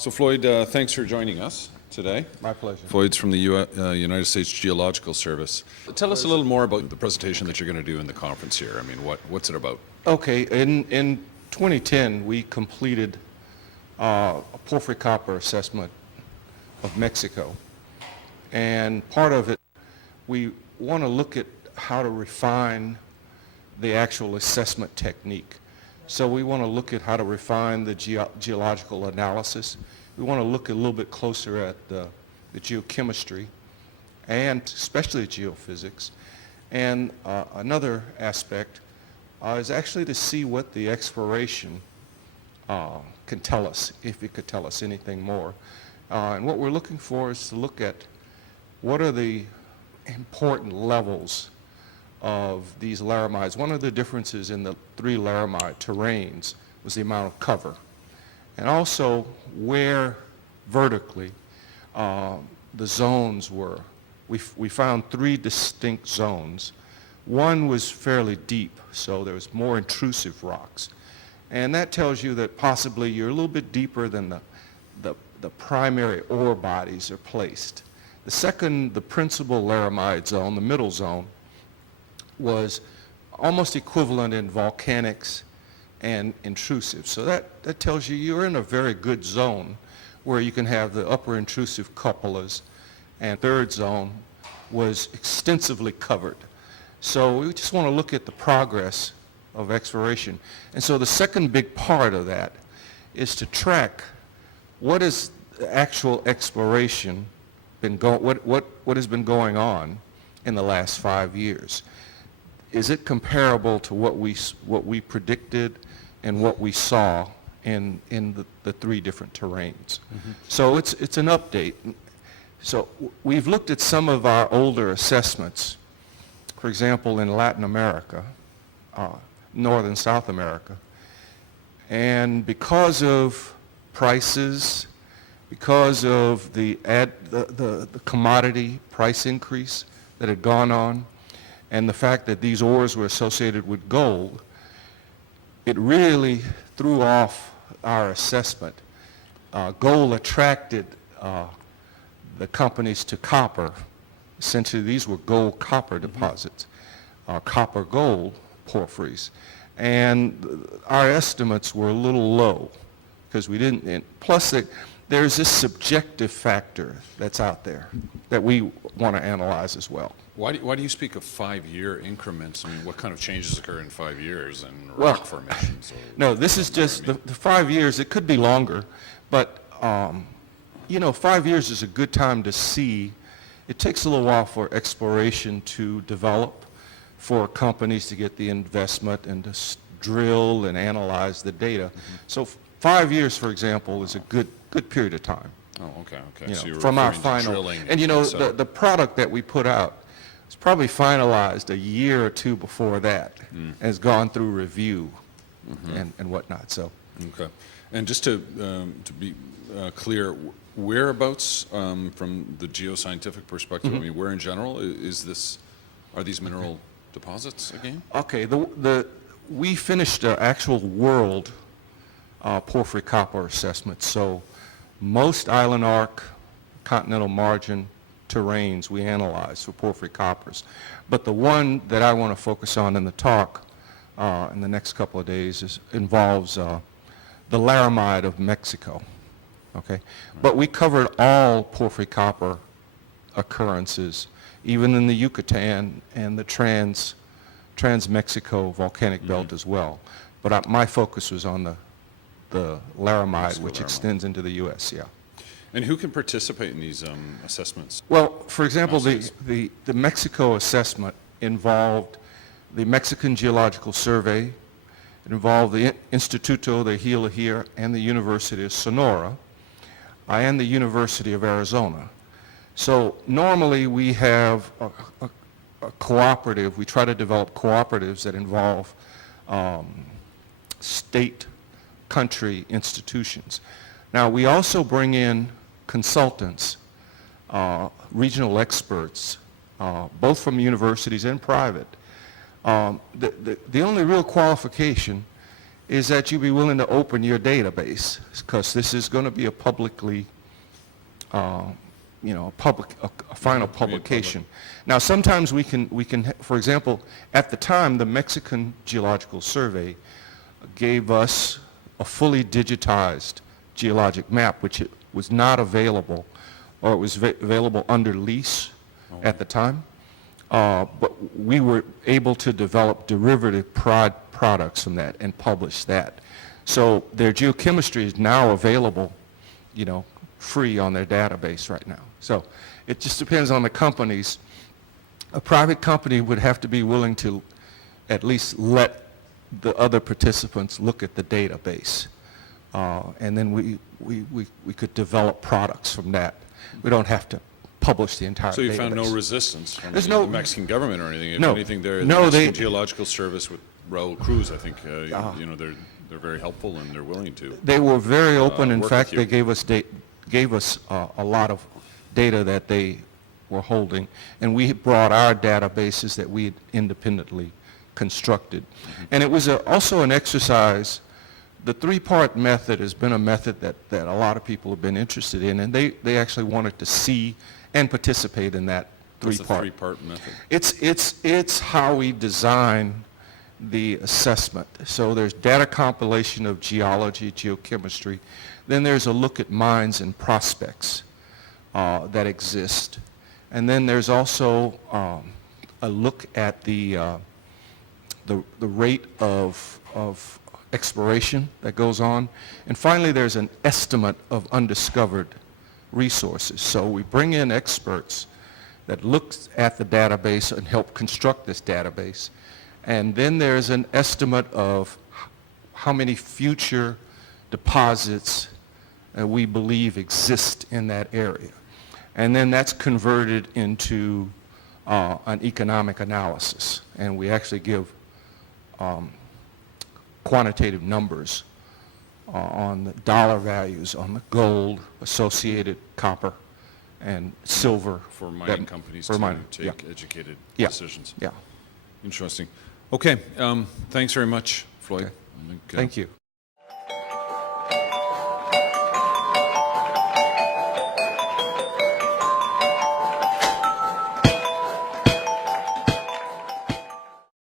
So Floyd, thanks for joining us today. My pleasure. Floyd's from the United States Geological Service. Tell us a little more about the presentation that you're going to do in the conference here. I mean, what's it about? Okay, in 2010, we completed a porphyry copper assessment of Mexico. And part of it, we want to look at how to refine the actual assessment technique. So we want to look at how to refine the geological analysis. We want to look a little bit closer at the geochemistry and especially geophysics. And another aspect is actually to see what the exploration can tell us, if it could tell us anything more. And what we're looking for is to look at what are the important levels of these laramides. One of the differences in the three laramide terrains was the amount of cover, and also where vertically the zones were. We found three distinct zones. One was fairly deep, so there was more intrusive rocks, and that tells you that possibly you're a little bit deeper than the primary ore bodies are placed. The second, the principal laramide zone, the middle zone, was almost equivalent in volcanics and intrusive. So that tells you you're in a very good zone where you can have the upper intrusive cupolas, and third zone was extensively covered. So we just want to look at the progress of exploration. And so the second big part of that is to track what is the actual exploration what has been going on in the last 5 years. Is it comparable to what we predicted and what we saw in the three different terrains? Mm-hmm. So it's an update. So we've looked at some of our older assessments, for example, in Latin America, North and South America, and because of prices, because of the commodity price increase that had gone on, and the fact that these ores were associated with gold, it really threw off our assessment. Gold attracted the companies to copper. Essentially, these were gold-copper deposits, copper-gold porphyries. And our estimates were a little low because we didn't, plus there's this subjective factor that's out there that we want to analyze as well. Why do you speak of 5-year increments? I mean, what kind of changes occur in 5 years in rock formations? No, this is just the 5 years. It could be longer, but 5 years is a good time to see. It takes a little while for exploration to develop, for companies to get the investment and to drill and analyze the data. Mm-hmm. So 5 years, for example, is a good period of time. Oh, okay. So from our final, and the product that we put out was probably finalized a year or two before that, and has gone through review and whatnot. So. Okay. And just to be clear, whereabouts from the geoscientific perspective? I mean, where in general are these mineral deposits again? Okay. We finished an actual world porphyry copper assessment. So most island arc, continental margin terrains we analyzed for porphyry coppers. But the one that I want to focus on in the talk in the next couple of days involves the laramide of Mexico. Okay, but we covered all porphyry copper occurrences, even in the Yucatan and the trans-Mexico volcanic belt as well. But my focus was on the laramide, which extends into the U.S. Yeah. And who can participate in these assessments? Well, for example, the Mexico assessment involved the Mexican Geological Survey. It involved the Instituto de Geología and the University of Sonora and the University of Arizona. So normally we have a cooperative. We try to develop cooperatives that involve state, country institutions. Now we also bring in consultants, regional experts, both from universities and private. The only real qualification is that you be willing to open your database, because this is going to be a publicly, a final publication. Now, sometimes we can, for example, at the time, the Mexican Geological Survey gave us a fully digitized geologic map, which it was not available, or it was available under lease at the time. But we were able to develop derivative products from that and publish that. So their geochemistry is now available, free on their database right now. So it just depends on the companies. A private company would have to be willing to at least let the other participants look at the database. And then we could develop products from that. We don't have to publish the entire database. So you found no resistance from There's the Mexican government or anything? If No. anything, the No, Mexican Geological Service with Raul Cruz, I think, they're very helpful and they're willing to. They were very open. In work fact, with you. they gave us a lot of data that they were holding, and we brought our databases that we had independently constructed. And it was also an exercise. The three-part method has been a method that a lot of people have been interested in, and they actually wanted to see and participate in that What's the three-part. three-part method? It's how we design the assessment. So there's data compilation of geology, geochemistry. Then there's a look at mines and prospects that exist. And then there's also a look at the rate of exploration that goes on. And finally, there's an estimate of undiscovered resources. So we bring in experts that look at the database and help construct this database. And then there's an estimate of how many future deposits we believe exist in that area. And then that's converted into an economic analysis. And we actually give quantitative numbers on the dollar values on the gold, associated copper, and silver. For mining companies for to mining, take yeah. educated Yeah. decisions. Yeah. Interesting. Okay, thanks very much, Floyd. Okay. I think, Thank you.